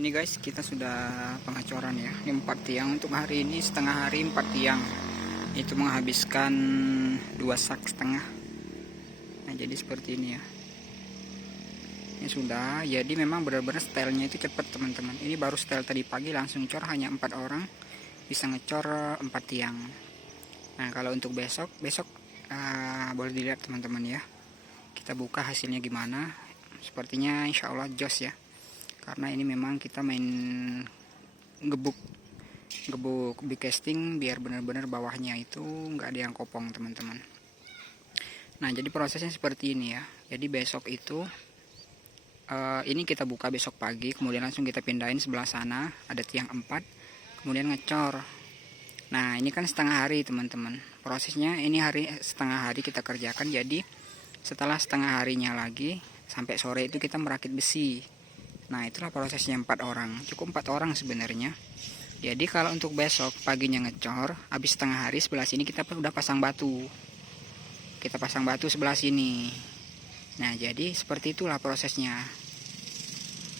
ini guys, kita sudah pengecoran ya. Ini 4 tiang untuk hari ini, setengah hari 4 tiang. Itu menghabiskan 2 sak setengah. Nah, jadi seperti ini ya. Ini sudah, jadi memang benar-benar stylenya itu cepat teman-teman. Ini baru style tadi pagi langsung cor, hanya 4 orang bisa ngecor 4 tiang. Nah, kalau untuk besok boleh dilihat teman-teman ya. Kita buka hasilnya gimana. Sepertinya insya Allah jos ya. Karena ini memang kita main gebuk big casting biar benar-benar bawahnya itu nggak ada yang kopong teman-teman. Nah, jadi prosesnya seperti ini ya. Jadi besok itu ini kita buka besok pagi, kemudian langsung kita pindahin sebelah sana, ada tiang 4, kemudian ngecor. Nah, ini kan setengah hari teman-teman. Prosesnya ini setengah hari kita kerjakan. Jadi setelah setengah harinya lagi sampai sore itu kita merakit besi. Nah, itulah prosesnya 4 orang. Cukup 4 orang sebenarnya. Jadi kalau untuk besok paginya ngecor, habis setengah hari sebelah sini kita udah pasang batu. Kita pasang batu sebelah sini. Nah, jadi seperti itulah prosesnya.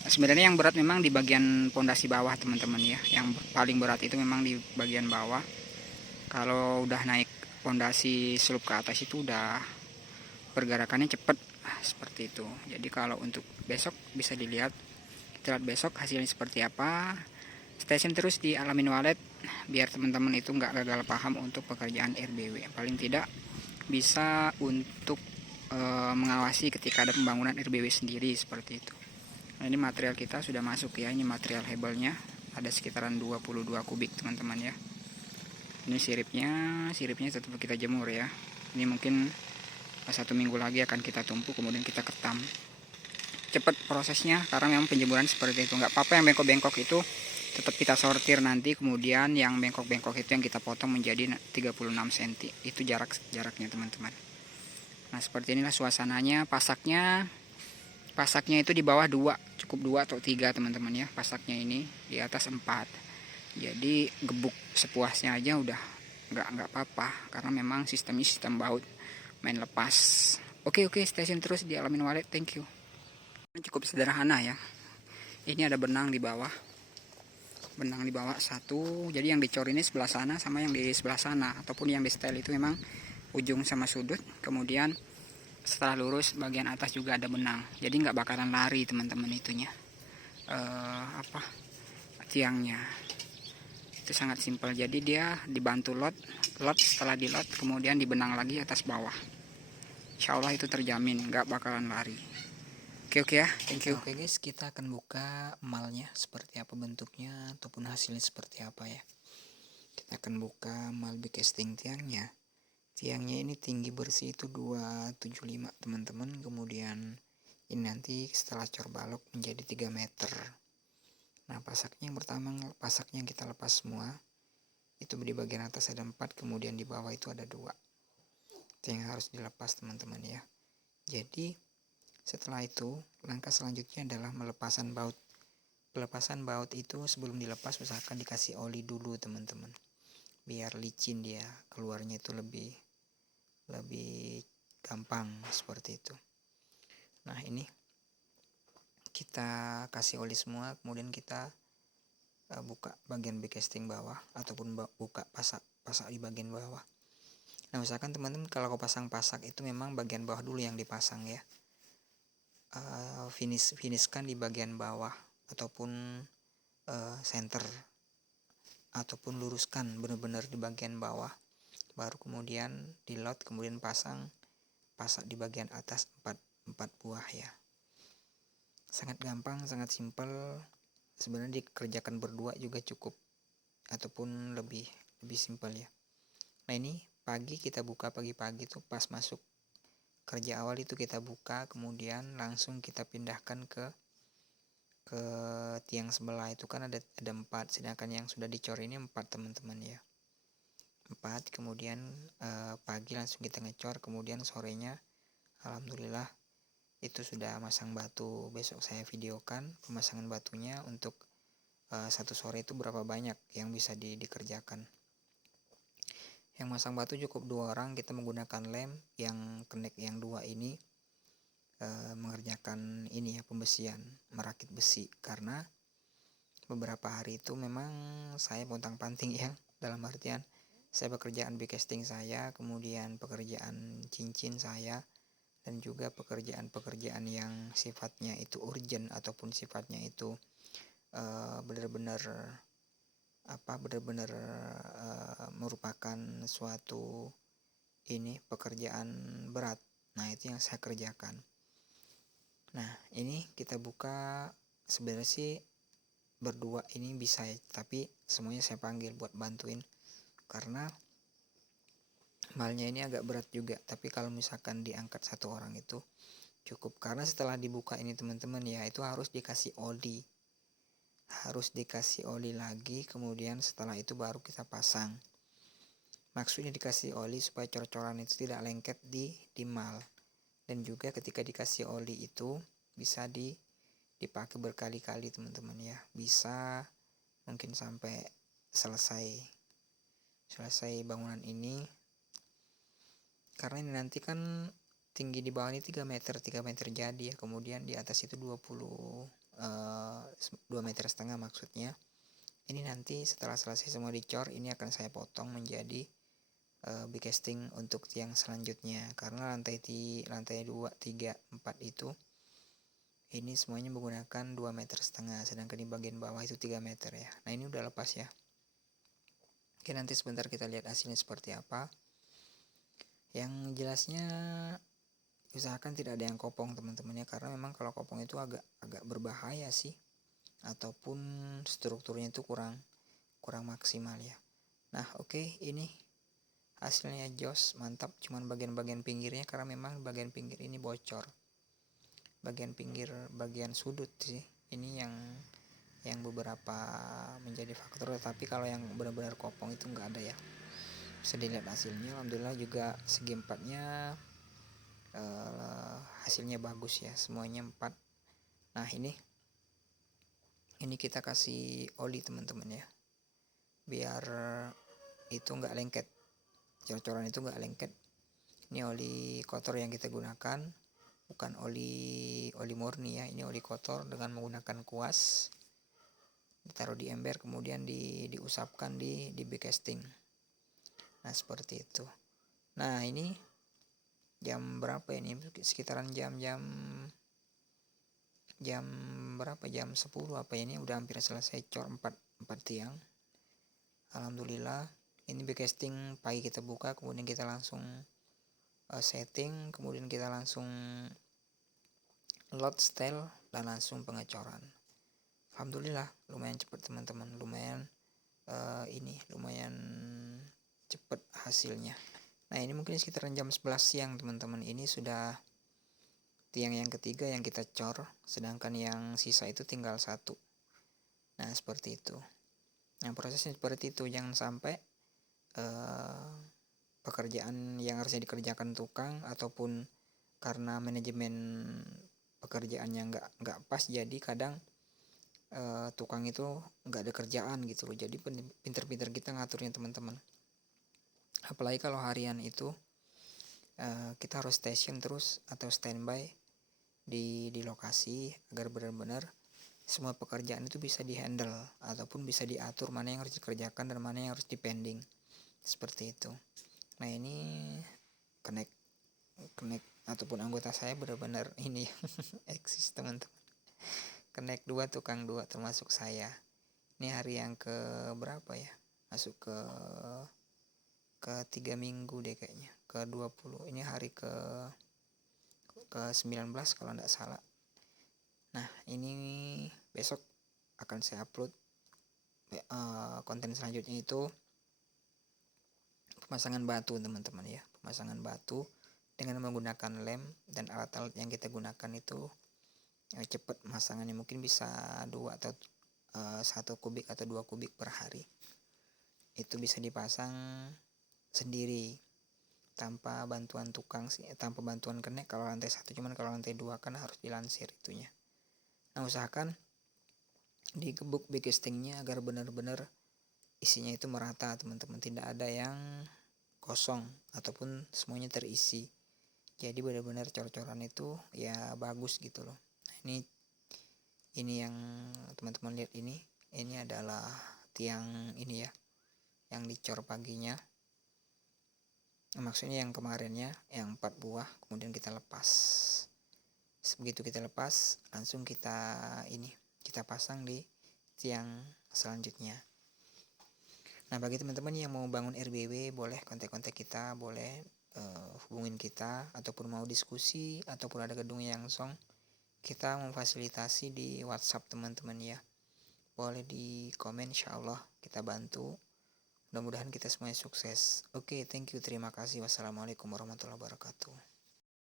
Sebenarnya yang berat memang di bagian pondasi bawah teman-teman ya. Yang paling berat itu memang di bagian bawah. Kalau udah naik pondasi slope ke atas itu udah pergerakannya cepat seperti itu. Jadi kalau untuk besok bisa dilihat, kita lihat besok hasilnya seperti apa. Stay tune terus di Alamin Walet biar teman-teman itu nggak gagal paham untuk pekerjaan RBW. Paling tidak bisa untuk mengawasi ketika ada pembangunan RBW sendiri seperti itu. Nah, ini material kita sudah masuk ya. Ini material hebelnya ada sekitaran 22 kubik teman-teman ya. Ini siripnya tetap kita jemur ya. Ini mungkin 1 minggu lagi akan kita tumpuk, kemudian kita ketam. Cepat prosesnya karena memang penjemuran seperti itu. Nggak apa-apa yang bengkok-bengkok itu tetap kita sortir nanti, kemudian yang bengkok-bengkok itu yang kita potong menjadi 36 cm. Itu jaraknya teman-teman. Nah, seperti inilah suasananya. Pasaknya itu di bawah 2, cukup 2 atau 3 teman-teman ya. Pasaknya ini di atas 4. Jadi gebuk sepuasnya aja udah nggak apa-apa karena memang sistemnya sistem baut main lepas. Oke, stay tune terus di Alamin Walet. Thank you. Cukup sederhana ya. Ini ada benang di bawah satu. Jadi yang dicor ini sebelah sana sama yang di sebelah sana, ataupun yang di style itu memang ujung sama sudut. Kemudian setelah lurus bagian atas juga ada benang. Jadi nggak bakalan lari teman-teman itunya. Tiangnya itu sangat simpel. Jadi dia dibantu lot setelah di lot kemudian dibenang lagi atas bawah. Insya Allah itu terjamin nggak bakalan lari. Oke ya, thank you. Oke guys, kita akan buka malnya seperti apa bentuknya ataupun hasilnya seperti apa ya. Kita akan buka mal big casting tiangnya. Tiangnya ini tinggi bersih itu 275 teman-teman. Kemudian ini nanti setelah cor balok menjadi 3 meter. Nah, pasaknya yang pertama, pasaknya kita lepas semua. Itu di bagian atas ada 4, kemudian di bawah itu ada 2. Itu yang harus dilepas teman-teman ya. Jadi setelah itu langkah selanjutnya adalah melepasan baut. Pelepasan baut itu sebelum dilepas usahakan dikasih oli dulu teman-teman. Biar licin dia, keluarnya itu lebih gampang seperti itu. Nah, ini kita kasih oli semua, kemudian kita buka bagian big casting bawah ataupun buka pasak di bagian bawah. Nah, usahakan teman-teman kalau pasang pasak itu memang bagian bawah dulu yang dipasang ya. Finishkan di bagian bawah ataupun center, ataupun luruskan benar-benar di bagian bawah, baru kemudian di lot, kemudian pasang pasak di bagian atas 4 buah ya. Sangat gampang, sangat simpel. Sebenarnya dikerjakan berdua juga cukup ataupun lebih simpel ya. Nah, ini pagi kita buka, pagi-pagi tuh pas masuk kerja awal itu kita buka, kemudian langsung kita pindahkan ke tiang sebelah. Itu kan ada 4, sedangkan yang sudah dicor ini 4 teman-teman ya. 4, kemudian pagi langsung kita ngecor, kemudian sorenya alhamdulillah itu sudah masang batu. Besok saya videokan pemasangan batunya untuk satu sore itu berapa banyak yang bisa dikerjakan. Yang masang batu cukup 2 orang, kita menggunakan lem. Yang connect yang 2 ini mengerjakan ini ya, pembesian, merakit besi, karena beberapa hari itu memang saya pontang-panting ya, dalam artian saya pekerjaan casting saya, kemudian pekerjaan cincin saya, dan juga pekerjaan-pekerjaan yang sifatnya itu urgent ataupun sifatnya itu benar-benar merupakan suatu pekerjaan berat. Nah, itu yang saya kerjakan. Nah, ini kita buka, sebenarnya sih berdua ini bisa ya, tapi semuanya saya panggil buat bantuin karena malnya ini agak berat juga. Tapi kalau misalkan diangkat satu orang itu cukup, karena setelah dibuka ini teman-teman ya, itu harus dikasih oli lagi, kemudian setelah itu baru kita pasang. Maksudnya dikasih oli supaya cor-coran itu tidak lengket di mal, dan juga ketika dikasih oli itu bisa dipakai berkali-kali teman-teman ya, bisa mungkin sampai selesai bangunan ini, karena ini nanti kan tinggi di bawah ini 3 meter jadi ya, kemudian di atas itu 2,5 meter maksudnya. Ini nanti setelah selesai semua dicor, ini akan saya potong menjadi casting untuk tiang selanjutnya, karena lantai 2, 3, 4 itu ini semuanya menggunakan 2,5 meter, sedangkan di bagian bawah itu 3 meter ya. Nah, ini udah lepas ya. Oke, nanti sebentar kita lihat hasilnya seperti apa. Yang jelasnya usahakan tidak ada yang kopong teman-teman ya, karena memang kalau kopong itu agak berbahaya sih, ataupun strukturnya itu kurang maksimal ya. Nah, oke, ini hasilnya jos, mantap. Cuman bagian pinggirnya, karena memang bagian pinggir ini bocor, bagian sudut sih ini yang beberapa menjadi faktor. Tapi kalau yang benar-benar kopong itu nggak ada ya. Bisa dilihat hasilnya, alhamdulillah juga segi empatnya hasilnya bagus ya, semuanya 4. Nah, ini kita kasih oli teman-teman ya, biar itu nggak lengket, cor-coran itu nggak lengket. Ini oli kotor yang kita gunakan, bukan oli murni ya, ini oli kotor dengan menggunakan kuas, ditaruh di ember, kemudian diusapkan di casting. Nah, seperti itu. Nah, ini jam berapa ini? Sekitaran jam berapa? Jam 10 apa ini? Udah hampir selesai cor 4 tiang. Alhamdulillah. Ini casting pagi kita buka, kemudian kita langsung setting, kemudian kita langsung load style dan langsung pengecoran. Alhamdulillah lumayan cepat teman-teman, lumayan cepat hasilnya. Nah, ini mungkin sekitaran jam 11 siang teman-teman. Ini sudah tiang yang ketiga yang kita cor, sedangkan yang sisa itu tinggal 1. Nah, seperti itu. Nah, prosesnya seperti itu. Jangan sampai pekerjaan yang harusnya dikerjakan tukang ataupun karena manajemen pekerjaannya nggak pas, jadi kadang tukang itu nggak ada kerjaan gitu loh. Jadi pinter-pinter kita ngaturnya teman-teman. Apalagi kalau harian itu kita harus station terus atau standby di lokasi, agar benar-benar semua pekerjaan itu bisa dihandle ataupun bisa diatur mana yang harus dikerjakan dan mana yang harus dipending, seperti itu. Nah, ini connect ataupun anggota saya benar-benar ini eksis teman-teman. Connect 2, tukang 2 termasuk saya. Ini hari yang ke berapa ya? Masuk ke 3 minggu deh kayaknya, ke 20. Ini hari ke 19 kalau tidak salah. Nah, ini besok akan saya upload konten selanjutnya, itu pemasangan batu teman-teman ya. Pemasangan batu dengan menggunakan lem, dan alat-alat yang kita gunakan itu cepat pemasangannya, mungkin bisa 2 atau 1 kubik atau 2 kubik per hari. Itu bisa dipasang sendiri tanpa bantuan tukang sih, tanpa bantuan connect kalau lantai 1. Cuman kalau lantai 2 kan harus dilansir itunya. Nah, usahakan digebuk castingnya agar benar-benar isinya itu merata teman-teman, tidak ada yang kosong ataupun semuanya terisi. Jadi benar-benar cor-coran itu ya bagus gitu loh. Nah, ini yang teman-teman lihat, ini Ini adalah tiang ini ya, yang dicor paginya. Maksudnya yang kemarinnya, yang 4 buah, kemudian kita lepas. Begitu kita lepas, langsung kita pasang di tiang selanjutnya. Nah, bagi teman-teman yang mau bangun RBW, boleh kontak-kontak kita, boleh hubungin kita, ataupun mau diskusi, ataupun ada gedung yang song, kita memfasilitasi di WhatsApp teman-teman ya. Boleh di komen, insya Allah kita bantu. Mudah-mudahan kita semuanya sukses. Oke, thank you, terima kasih. Wassalamualaikum warahmatullahi wabarakatuh.